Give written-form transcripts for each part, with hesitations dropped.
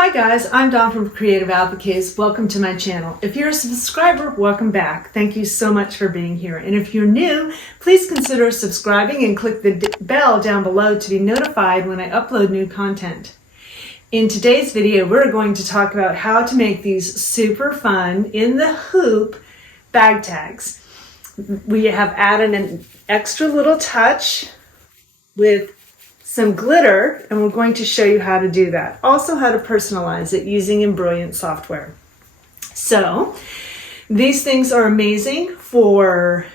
Hi guys, I'm Dawn from Creative Appliques. Welcome to my channel. If you're a subscriber, welcome back. Thank you so much for being here. And if you're new, please consider subscribing and click the bell down below to be notified when I upload new content. In today's video, we're going to talk about how to make these super fun in the hoop bag tags. We have added an extra little touch with some glitter, and we're going to show you how to do that. Also how to personalize it using Embroidery software. So these things are amazing for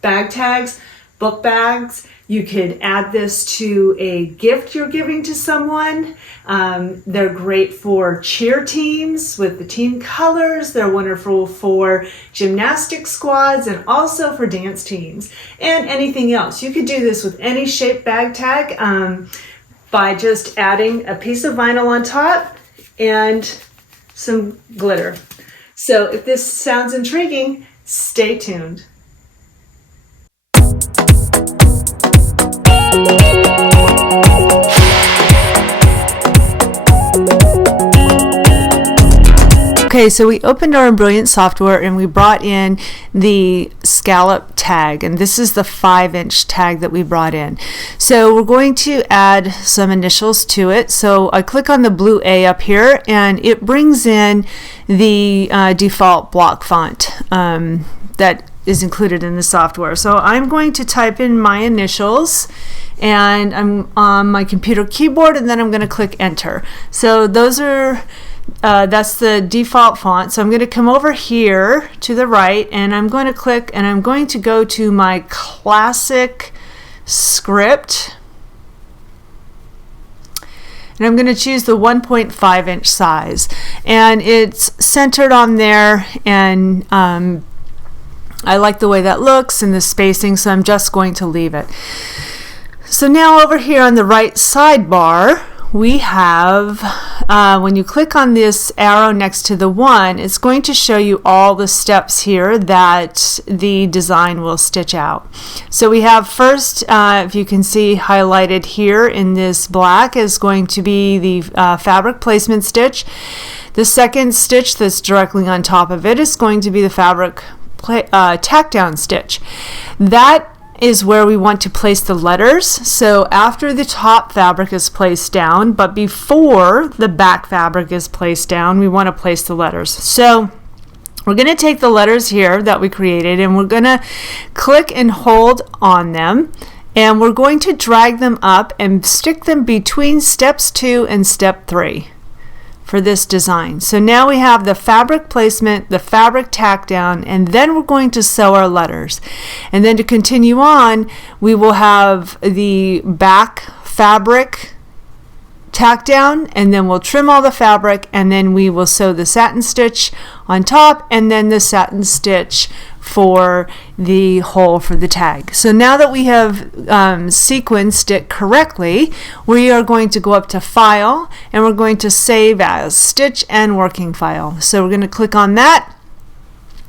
bag tags, book bags. You could add this to a gift you're giving to someone. They're great for cheer teams with the team colors. They're wonderful for gymnastic squads and also for dance teams and anything else. You could do this with any shaped bag tag by just adding a piece of vinyl on top and some glitter. So if this sounds intriguing, stay tuned. Okay, so we opened our Embroidery software and we brought in the scallop tag, and this is the 5-inch tag that we brought in. So we're going to add some initials to it. So I click on the blue A up here and it brings in the default block font that is included in the software. So I'm going to type in my initials and I'm on my computer keyboard, and then I'm going to click enter. So those are that's the default font. So I'm going to come over here to the right and I'm going to click and I'm going to go to my classic script. And I'm going to choose the 1.5-inch size. And it's centered on there, and I like the way that looks and the spacing, so I'm just going to leave it. So now over here on the right sidebar, we have, when you click on this arrow next to the 1, it's going to show you all the steps here that the design will stitch out. So we have first, if you can see highlighted here in this black, is going to be the fabric placement stitch. The second stitch that's directly on top of it is going to be the fabric tack down stitch. That is where we want to place the letters. So after the top fabric is placed down, but before the back fabric is placed down, we want to place the letters. So we're going to take the letters here that we created and we're going to click and hold on them, and we're going to drag them up and stick them between steps 2 and step 3 for this design. So now we have the fabric placement, the fabric tack down, and then we're going to sew our letters. And then to continue on, we will have the back fabric tack down, and then we'll trim all the fabric, and then we will sew the satin stitch on top, and then the satin stitch for the hole for the tag. So now that we have sequenced it correctly, we are going to go up to File, and we're going to Save As Stitch and Working File. So we're going to click on that,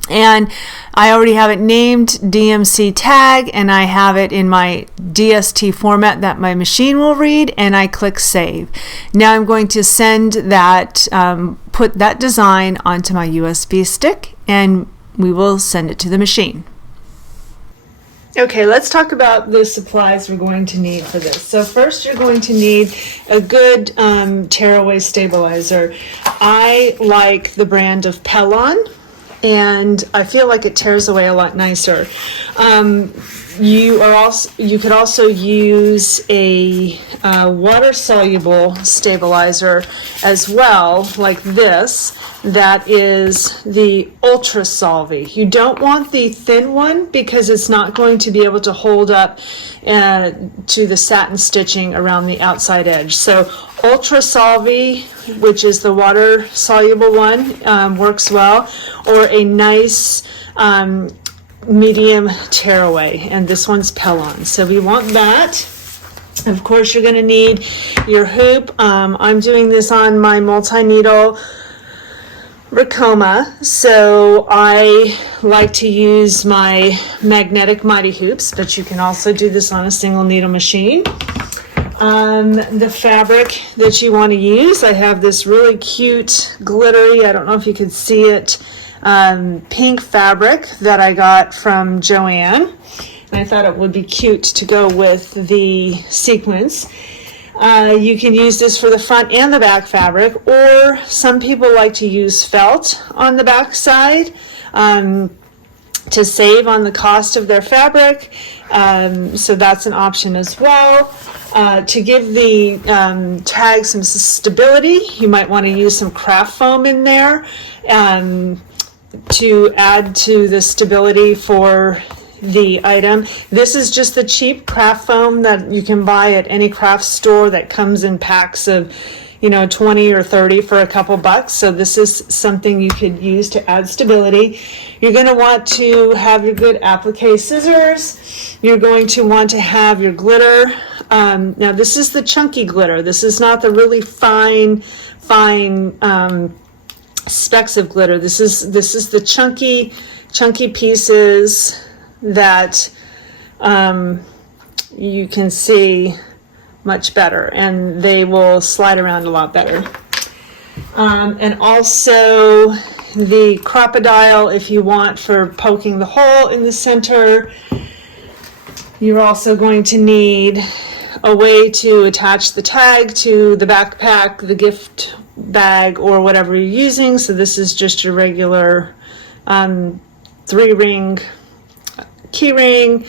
and I already have it named DMC tag, and I have it in my DST format that my machine will read, and I click Save. Now I'm going to send that, put that design onto my USB stick, and we will send it to the machine. Okay, let's talk about the supplies we're going to need for this. So first you're going to need a good tearaway stabilizer. I like the brand of Pellon, and I feel like it tears away a lot nicer. You could also use a water-soluble stabilizer as well, like this. That is the Ultra Solvy. You don't want the thin one because it's not going to be able to hold up to the satin stitching around the outside edge. So Ultra Solvy, which is the water-soluble one, works well, or a nice medium tearaway, and this one's Pellon. So we want that. Of course, you're going to need your hoop. I'm doing this on my multi-needle Ricoma, so I like to use my magnetic mighty hoops, but you can also do this on a single needle machine. The fabric that you want to use. I have this really cute glittery, I don't know if you can see it, pink fabric that I got from Joann. And I thought it would be cute to go with the sequins. You can use this for the front and the back fabric, or some people like to use felt on the back side to save on the cost of their fabric. So that's an option as well. To give the tag some stability, you might want to use some craft foam in there to add to the stability for the item. This is just the cheap craft foam that you can buy at any craft store that comes in packs of 20 or 30 for a couple bucks. So this is something you could use to add stability. You're going to want to have your good applique scissors. You're going to want to have your glitter. Now this is the chunky glitter. This is not the really fine specks of glitter. This is the chunky pieces that you can see much better, and they will slide around a lot better. And also the crocodile, if you want, for poking the hole in the center. You're also going to need a way to attach the tag to the backpack, the gift bag, or whatever you're using. So this is just your regular 3-ring key ring.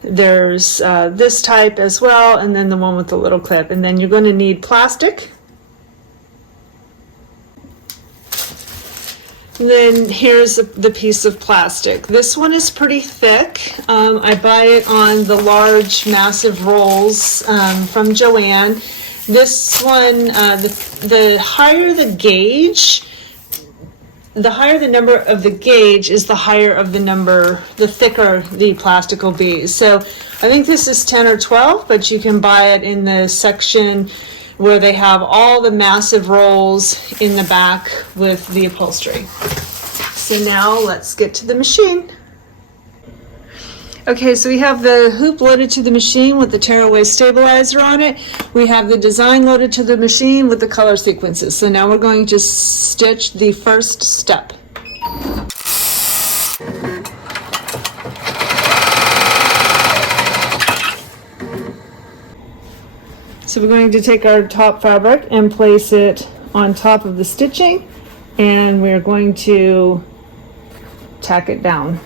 There's this type as well, and then the one with the little clip. And then you're going to need plastic. And then here's the piece of plastic. This one is pretty thick. I buy it on the large, massive rolls from Joann. This one, the higher the gauge, the higher the number of the gauge is the higher of the number, the thicker the plastic will be. So I think this is 10 or 12, but you can buy it in the section where they have all the massive rolls in the back with the upholstery. So now let's get to the machine. Okay, so we have the hoop loaded to the machine with the tearaway stabilizer on it. We have the design loaded to the machine with the color sequences. So now we're going to stitch the first step. So we're going to take our top fabric and place it on top of the stitching, and we're going to tack it down.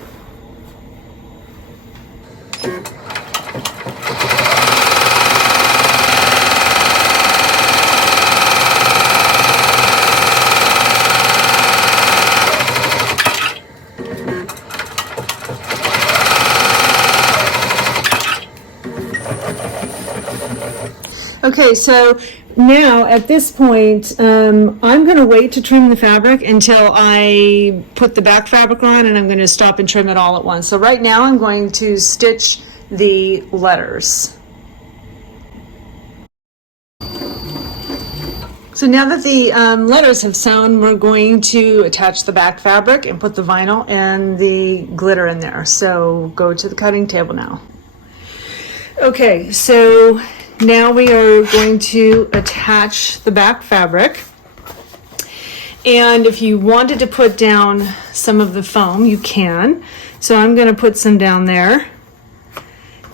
Okay, so now at this point, I'm going to wait to trim the fabric until I put the back fabric on, and I'm going to stop and trim it all at once. So right now I'm going to stitch the letters. So now that the letters have sewn, we're going to attach the back fabric and put the vinyl and the glitter in there. So go to the cutting table now. Okay, so now we are going to attach the back fabric. And if you wanted to put down some of the foam, you can. So I'm going to put some down there.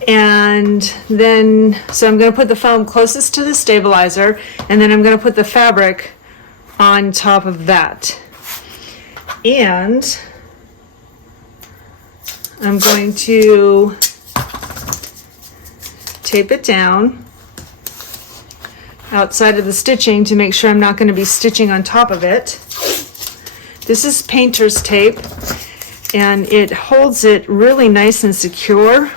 And then, so I'm going to put the foam closest to the stabilizer, and then I'm going to put the fabric on top of that. And I'm going to tape it down outside of the stitching to make sure I'm not going to be stitching on top of it. This is painter's tape, and it holds it really nice and secure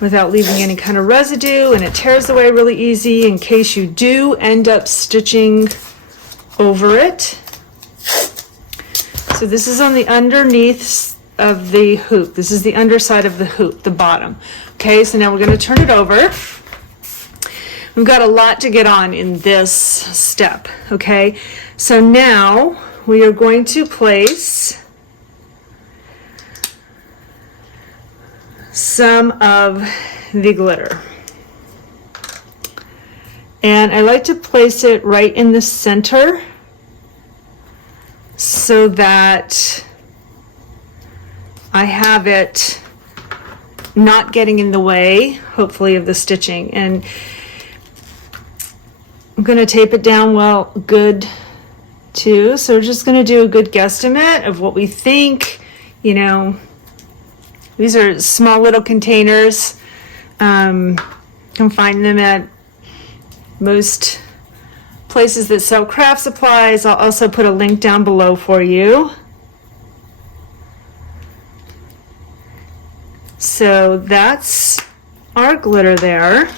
without leaving any kind of residue, and it tears away really easy in case you do end up stitching over it. So this is on the underneath of the hoop. This is the underside of the hoop, the bottom. Okay, so now we're going to turn it over. We've got a lot to get on in this step, okay? So now we are going to place some of the glitter. And I like to place it right in the center so that I have it not getting in the way, hopefully, of the stitching. And I'm going to tape it down well good too. So we're just going to do a good guesstimate of what we think. You know, these are small little containers. You can find them at most places that sell craft supplies. I'll also put a link down below for you. So that's our glitter there.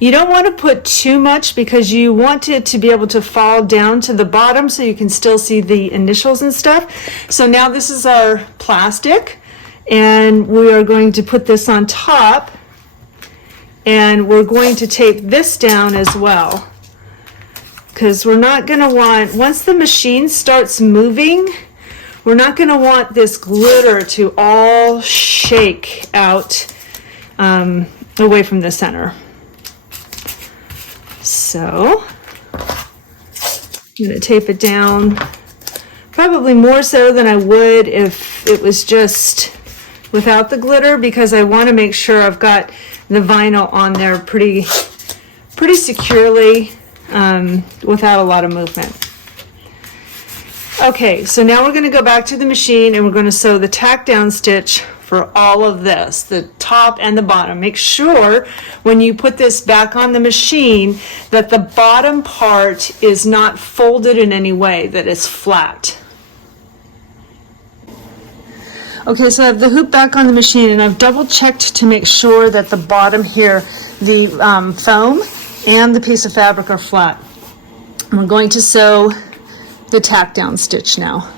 You don't want to put too much because you want it to be able to fall down to the bottom so you can still see the initials and stuff. So now this is our plastic, and we are going to put this on top, and we're going to tape this down as well, because we're not going to want, once the machine starts moving, we're not going to want this glitter to all shake out away from the center. So I'm going to tape it down, probably more so than I would if it was just without the glitter, because I want to make sure I've got the vinyl on there pretty securely without a lot of movement. Okay, so now we're going to go back to the machine and we're going to sew the tack down stitch for all of this, the top and the bottom. Make sure when you put this back on the machine that the bottom part is not folded in any way, that it's flat. Okay, so I have the hoop back on the machine and I've double checked to make sure that the bottom here, the foam and the piece of fabric are flat. And we're going to sew the tack down stitch now.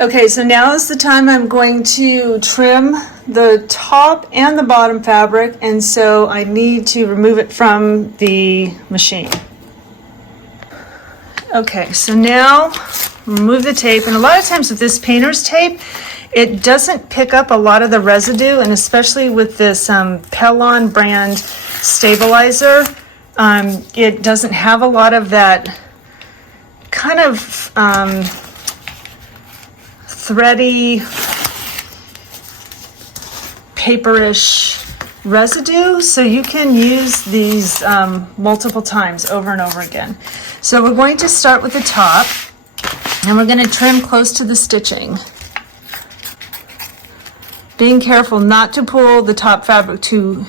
Okay, so now is the time I'm going to trim the top and the bottom fabric, and so I need to remove it from the machine. Okay, so now remove the tape, and a lot of times with this painter's tape, it doesn't pick up a lot of the residue, and especially with this Pellon brand stabilizer, it doesn't have a lot of that kind of thready, paperish residue, so you can use these multiple times over and over again. So we're going to start with the top, and we're going to trim close to the stitching. Being careful not to pull the top fabric too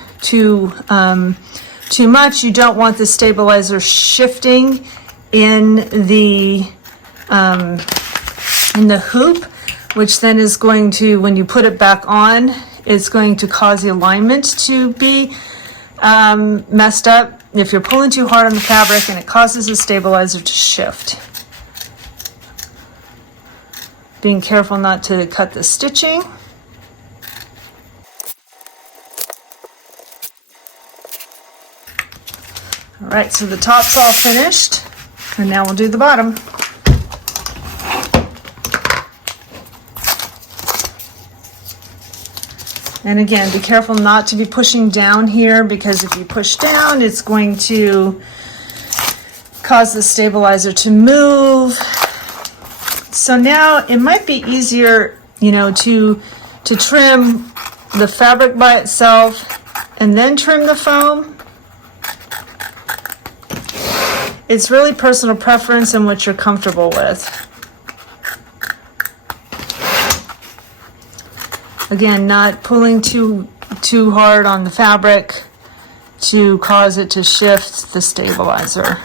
much. You don't want the stabilizer shifting in the hoop, which then is going to, when you put it back on, it's going to cause the alignment to be messed up if you're pulling too hard on the fabric, and it causes the stabilizer to shift. Being careful not to cut the stitching. All right, so the top's all finished, and now we'll do the bottom. And again, be careful not to be pushing down here, because if you push down, it's going to cause the stabilizer to move. So now it might be easier, you know, to trim the fabric by itself and then trim the foam. It's really personal preference and what you're comfortable with. Again, not pulling too hard on the fabric to cause it to shift the stabilizer.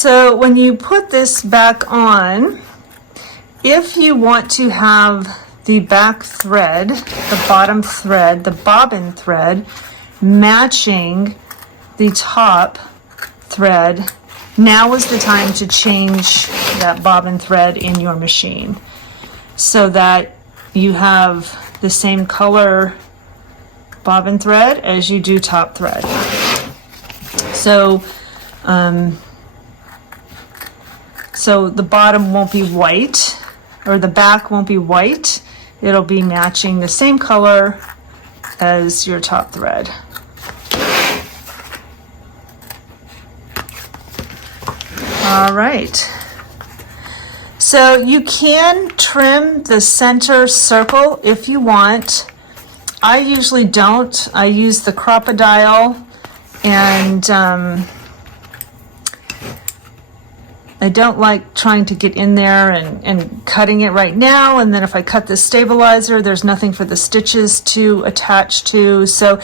So when you put this back on, if you want to have the back thread, the bottom thread, the bobbin thread, matching the top thread, now is the time to change that bobbin thread in your machine so that you have the same color bobbin thread as you do top thread. So so the bottom won't be white, or the back won't be white. It'll be matching the same color as your top thread. All right. So you can trim the center circle if you want. I usually don't. I use the crocodile, and I don't like trying to get in there and cutting it right now, and then if I cut the stabilizer, there's nothing for the stitches to attach to. So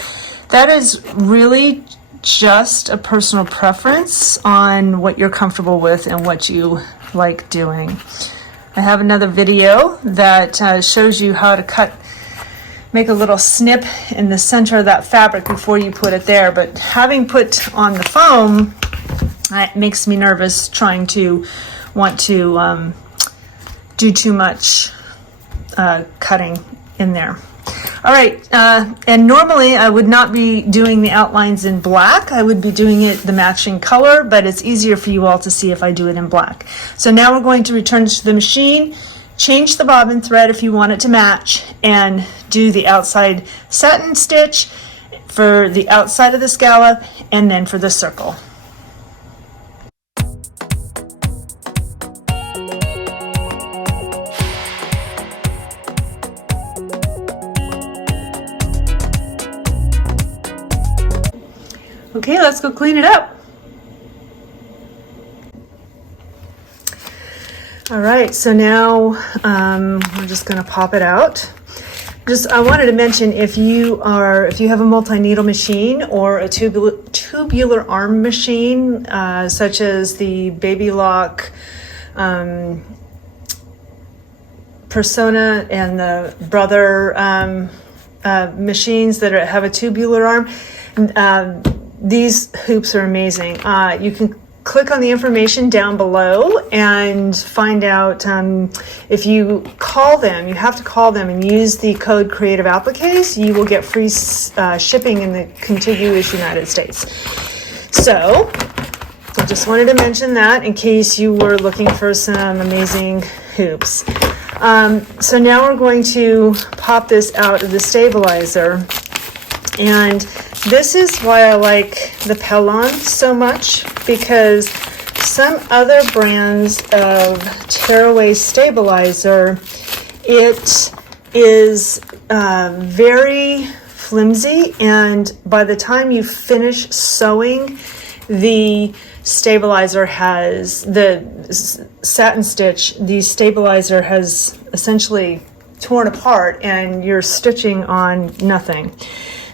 that is really just a personal preference on what you're comfortable with and what you like doing. I have another video that shows you how to make a little snip in the center of that fabric before you put it there, but having put on the foam, it makes me nervous trying to want to do too much cutting in there. All right, and normally I would not be doing the outlines in black. I would be doing it the matching color, but it's easier for you all to see if I do it in black. So now we're going to return to the machine, change the bobbin thread if you want it to match, and do the outside satin stitch for the outside of the scallop and then for the circle. Okay, let's go clean it up. All right, so now we're just going to pop it out. I wanted to mention, if you have a multi-needle machine or a tubular arm machine, such as the Baby Lock, Persona, and the Brother machines that have a tubular arm, these hoops are amazing. You can click on the information down below and find out if you call them, you have to call them and use the code Creative Appliques, you will get free shipping in the contiguous United States. So I just wanted to mention that in case you were looking for some amazing hoops. So now we're going to pop this out of the stabilizer, and this is why I like the Pellon so much, because some other brands of tearaway stabilizer, it is very flimsy, and by the time you finish sewing, the stabilizer has, the satin stitch, the stabilizer has essentially torn apart and you're stitching on nothing.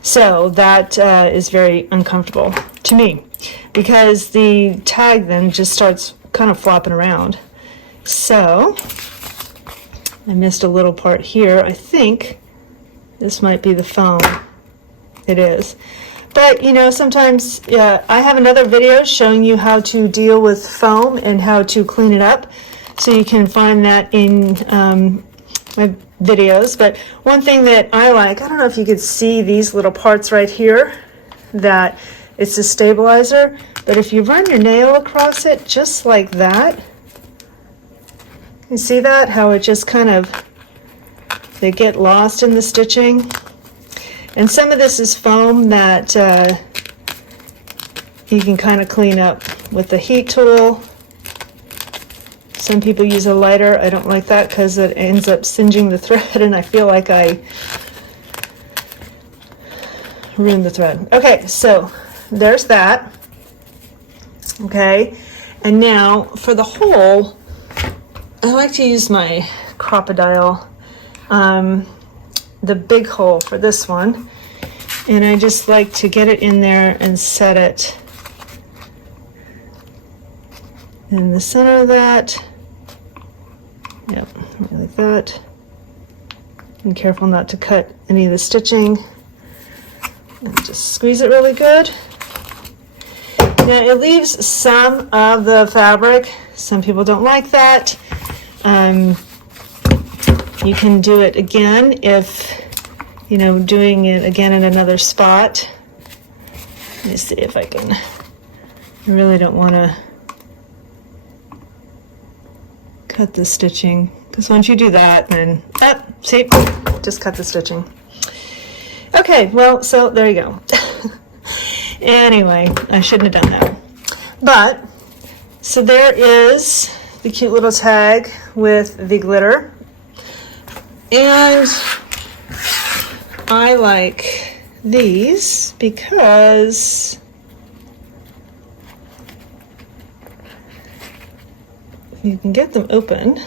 So that is very uncomfortable to me, because the tag then just starts kind of flopping around. So I missed a little part here. I think this might be the foam. It is. But you know, sometimes I have another video showing you how to deal with foam and how to clean it up. So you can find that in my videos. But one thing that I like, I don't know if you could see these little parts right here, that it's a stabilizer, but if you run your nail across it just like that, you see that, how it just kind of, they get lost in the stitching. And some of this is foam that you can kind of clean up with the heat tool. Some people use a lighter. I don't like that because it ends up singeing the thread, and I feel like I ruined the thread. Okay, so there's that. Okay, and now for the hole, I like to use my crocodile, the big hole for this one, and I just like to get it in there and set it in the center of that. Yep, like that. Be careful not to cut any of the stitching. And just squeeze it really good. Now it leaves some of the fabric. Some people don't like that. You can do it again if, you know, doing it again in another spot. Let me see if I can. I really don't want to cut the stitching, because once you do that, then, see, just cut the stitching. Okay, well, so there you go. Anyway, I shouldn't have done that. But, so there is the cute little tag with the glitter. And I like these because you can get them open,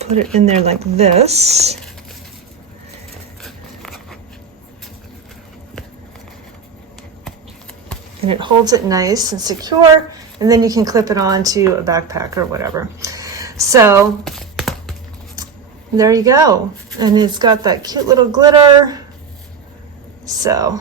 put it in there like this. And it holds it nice and secure, and then you can clip it onto a backpack or whatever. So there you go. And it's got that cute little glitter. So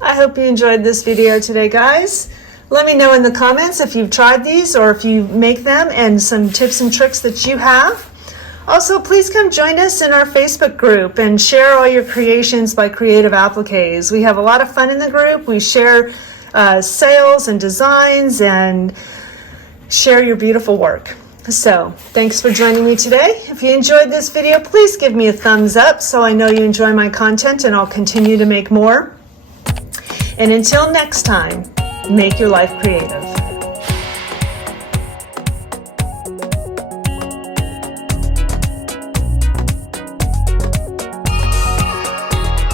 I hope you enjoyed this video today, guys. Let me know in the comments if you've tried these or if you make them and some tips and tricks that you have. Also, please come join us in our Facebook group and share all your creations by Creative Appliques. We have a lot of fun in the group. We share sales and designs and share your beautiful work. So, thanks for joining me today. If you enjoyed this video, please give me a thumbs up so I know you enjoy my content and I'll continue to make more. And until next time, make your life creative.